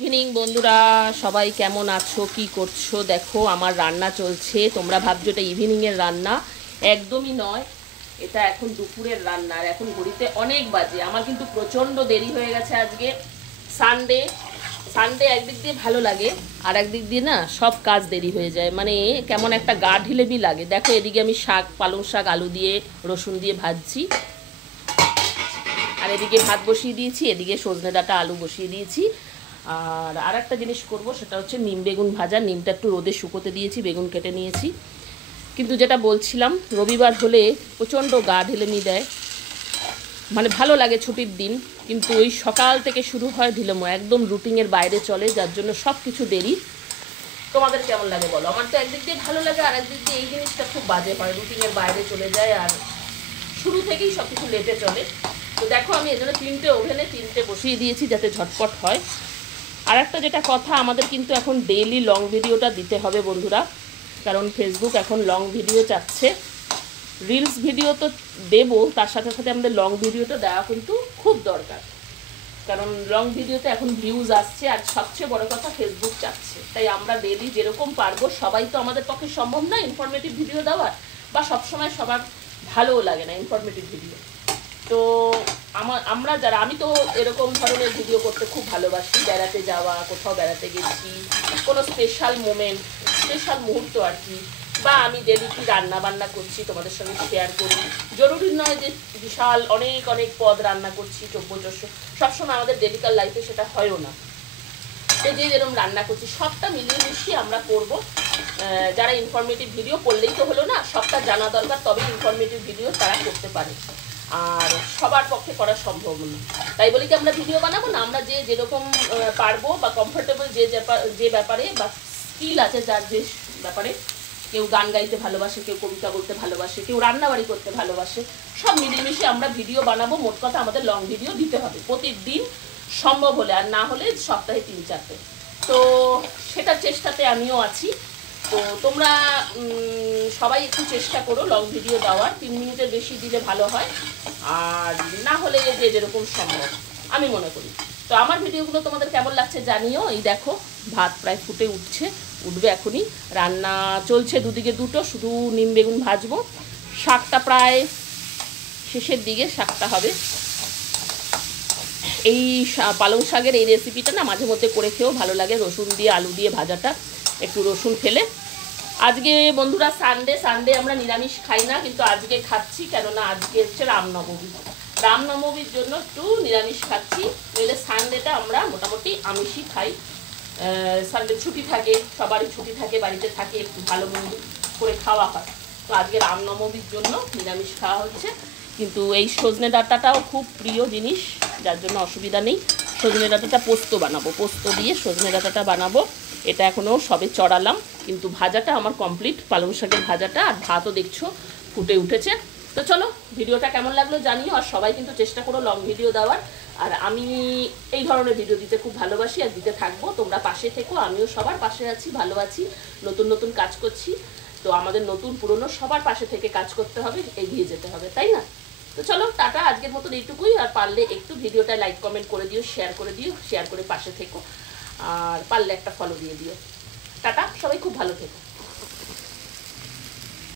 Evening বন্ধুরা, সবাই কেমন আছো, কি করছো? দেখো আমার রান্না চলছে। তোমরা ভাবছো এটা ইভিনিংয়ের রান্না, একদমই নয়। এটা এখন দুপুরের রান্না। আর এখন ঘড়িতে অনেক বাজে। আমার কিন্তু প্রচণ্ড দেরি হয়ে গেছে আজকে। সানডে একদিক দিয়ে ভালো লাগে, আর একদিক দিয়ে না সব কাজ দেরি হয়ে যায়, মানে কেমন একটা গা ঢিলেবি লাগে। দেখো এদিকে আমি শাক, পালং শাক আলু দিয়ে রসুন দিয়ে ভাজছি, আর এদিকে ভাত বসিয়ে দিয়েছি, এদিকে সজনে ডাঁটা আলু বসিয়ে দিয়েছি। আর একটা জিনিস করব, সেটা হচ্ছে নিম বেগুন ভাজা। নিমটা একটু রোদে শুকোতে দিয়েছি, বেগুন কেটে নিয়েছি। কিন্তু যেটা বলছিলাম, রবিবার হলে প্রচণ্ড গা ঢিলেমি দেয়, মানে ভালো লাগে ছুটির দিন, কিন্তু ওই সকাল থেকে শুরু হয় ঢিলেমো, একদম রুটিনের বাইরে চলে, যার জন্য সব কিছু দেরি। তোমাদের কেমন লাগে বলো? আমার তো একদিক দিয়ে ভালো লাগে, আর একদিক দিয়ে এই জিনিসটা খুব বাজে হয়, রুটিনের বাইরে চলে যায় আর শুরু থেকেই সব কিছু লেটে চলে। তো দেখো আমি এজন্য ওভেনে তিনটে বসিয়ে দিয়েছি, যাতে ঝটপট হয়। আর একটা যেটা কথা, আমাদের কিন্তু এখন ডেইলি লং ভিডিওটা দিতে হবে বন্ধুরা, কারণ ফেসবুক এখন লং ভিডিও চাচ্ছে। রিলস ভিডিও তো দেবো, তার সাথে সাথে আমাদের লং ভিডিওটা দেওয়া কিন্তু খুব দরকার, কারণ লং ভিডিওতে এখন ভিউজ আসছে, আর সবচেয়ে বড় কথা ফেসবুক চাচ্ছে। তাই আমরা ডেইলি যেরকম পারবো, সবাই তো আমাদের পক্ষে সম্ভব না ইনফরমেটিভ ভিডিও দেওয়ার, বা সবসময় সবার ভালোও লাগে না ইনফরমেটিভ ভিডিও। তো আমরা যারা, আমি তো এরকম ধরনের ভিডিও করতে খুব ভালোবাসি, বেড়াতে যাওয়া, কোথাও বেড়াতে গেছি, কোনো স্পেশাল মোমেন্ট, স্পেশাল মুহূর্ত আর কি, বা আমি ডেলি কি রান্না বান্না করছি তোমাদের সঙ্গে শেয়ার করি। জরুরি নয় যে বিশাল অনেক অনেক পদ রান্না করছি, সবসময় আমাদের ডেলিকাল লাইফে সেটা হয়ও না। তো যে যেরকম রান্না করছি সবটা মিলিয়ে মিশিয়ে আমরা করব। যারা ইনফরমেটিভ ভিডিও করলেই তো হলো না, সবটা জানা দরকার, তবে ইনফরমেটিভ ভিডিও তারা করতে পারে, আর সবার পক্ষে করা সম্ভব না। তাই বলি কি আমরা ভিডিও বানাবো না, আমরা যে যেরকম পারবো বা কমফোর্টেবল যে ব্যাপারে বা স্কিল আছে, যার যে ব্যাপারে, কেউ গান গাইতে ভালোবাসে, কেউ কবিতা বলতে ভালোবাসে, কেউ রান্নাবাড়ি করতে ভালোবাসে, সব মিলেমিশে আমরা ভিডিও বানাবো। মোট কথা আমাদের লং ভিডিও দিতে হবে প্রতিদিন, সম্ভব হলে, আর না হলে সপ্তাহে 3-4টে। তো সেটার চেষ্টাতে আমিও আছি। তো তোমরা সবাই একটু চেষ্টা করো লং ভিডিও দেওয়ার, 3 মিনিটের বেশি দিলে ভালো হয়, আর না হলে যে যেরকম সম্ভব আমি মনে করি। তো আমার ভিডিওগুলো তোমাদের কেমন লাগছে জানিও। এই দেখো ভাত প্রায় ফুটে উঠবে এখনই, রান্না চলছে দুদিকে দুটো, শুধু নিম বেগুন ভাজবো। শাকটা প্রায় শেষের দিকে শাকটা হবে। এই পালং শাকের এই রেসিপিটা না মাঝে মধ্যে করে খেয়েও ভালো লাগে, রসুন দিয়ে আলু দিয়ে ভাজাটা, একটু রসুন ফেলে। আজকে বন্ধুরা সানডে আমরা নিরামিষ খাই না, কিন্তু আজকে খাচ্ছি, কেননা আজকে হচ্ছে রামনবমীর জন্য একটু নিরামিষ খাচ্ছি। নইলে সানডেটা আমরা মোটামুটি আমিষই খাই। সানডে ছুটি থাকে, সবারই ছুটি থাকে, বাড়িতে থাকে, একটু ভালো মন্দ করে খাওয়া হয়। তো আজকে রামনবমীর জন্য নিরামিষ খাওয়া হচ্ছে। কিন্তু এই সজনে ডাঁটাটাও খুব প্রিয় জিনিস, যার জন্য অসুবিধা নেই। সজনে ডাঁটাটা পোস্ত দিয়ে সজনে ডাঁটাটা বানাবো। এটা এখনও সবে চড়ালাম, কিন্তু ভাজাটা আমার কমপ্লিট, পালং শাকের ভাজাটা। আর ভাতও দেখছো ফুটে উঠেছে। তো চলো ভিডিওটা কেমন লাগলো জানিও, আর সবাই কিন্তু চেষ্টা করো লং ভিডিও দেওয়ার। আর আমি এই ধরনের ভিডিও দিতে খুব ভালোবাসি, আর দিতে থাকবো। তোমরা পাশে থেকো, আমিও সবার পাশে আছি, ভালো আছি, নতুন কাজ করছি। তো আমাদের নতুন পুরনো সবার পাশে থেকে কাজ করতে হবে, এগিয়ে যেতে হবে, তাই না? তো চলো টাটা, আজকের মতন এইটুকুই। আর পারলে একটু ভিডিওটা লাইক কমেন্ট করে দিও, শেয়ার করে পাশে থেকো, আর পারলে একটা ফলো দিয়ে দিও। টাটা, সবাই খুব ভালো থেকো।